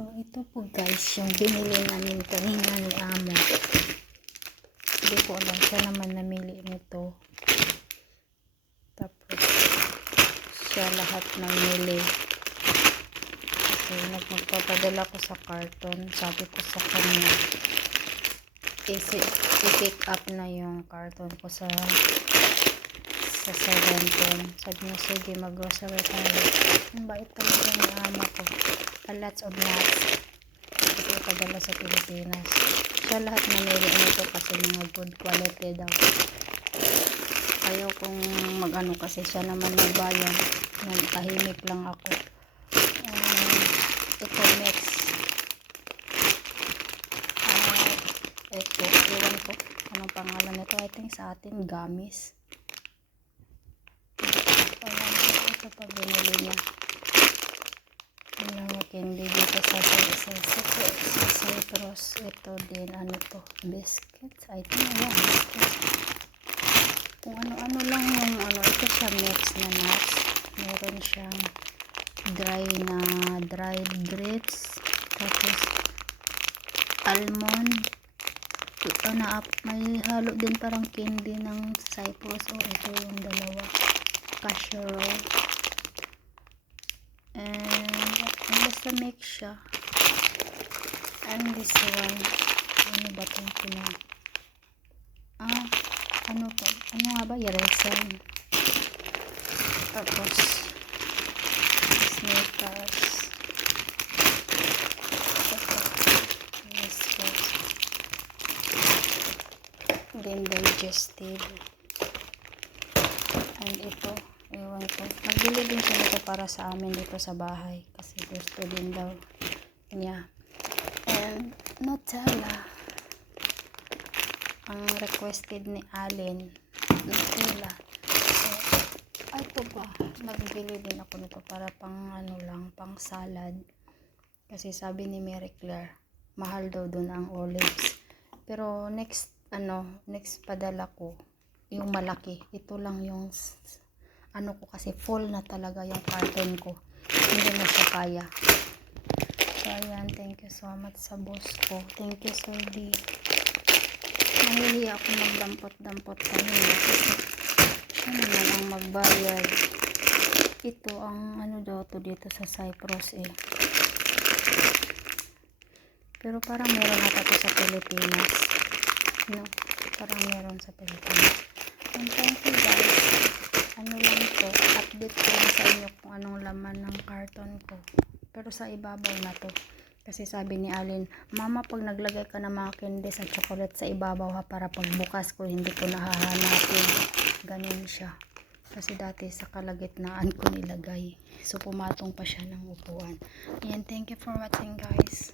So, ito po guys, yung binili namin kanina ni Amo. Hindi ko alam, siya naman namili nito. Tapos, siya lahat namili. Kasi magpapadala ko sa carton. Sabi ko sa kanya, i-pick up na yung carton ko sa 7-10. Sabi niya, sige, mag-grocery tayo. Ang bait talaga ni Amo ko. Lots of nuts. Ito ipadala sa Pilipinas. Siya lahat namili nito kasi mga good quality daw. Ayaw kong mag-ano kasi siya naman magbayan. Tahimik lang ako. Ito next. Ito, iwan ko. Anong pangalan nito? I think sa atin, gamis. Ito pa binili niya. Yung candy dito sa Cyprus. Ito din, ano to, biscuits. I think, yeah, biscuits. Kung ano-ano lang yung, ito siya mix na nuts. Meron siyang dried grapes. Tapos, almond. May halo din parang candy ng Cyprus. Ito yung dalawa. Cashew roll. And basta mix siya. And this one, ano ba itong pinag ano nga ba, Yeresan. Tapos sneakers. Then digestive. And ito, ewan ko, nagbili din siya nito para sa amin dito sa bahay kasi gusto din daw niya. And Nutella, ang requested ni Allen, Nutella. So, ito pa, nagbili din ako nito para pang pang salad kasi sabi ni Mary Claire mahal daw dun ang olives. Pero next padala ko yung malaki. Ito lang yung ko kasi full na talaga yung carton ko. Hindi na siya kaya. So, ayan. Thank you so much sa boss ko. Thank you, Sir D. Nahili ako magdampot-dampot kanina kasi siya naman ang magbayad. Ito ang daw to dito sa Cyprus eh. Pero parang meron ata to sa Pilipinas. No, parang meron sa Pilipinas. And thank you guys. Lang to, update ko lang sa inyo kung anong laman ng carton ko. Pero sa ibabaw na to. Kasi sabi ni Alin, Mama, pag naglagay ka ng mga candies at chocolate sa ibabaw ha, para pagbukas ko hindi ko nahahanapin. Ganun siya. Kasi dati sa kalagitnaan ko nilagay. So pumatong pa siya ng upuan. Ayan, thank you for watching guys.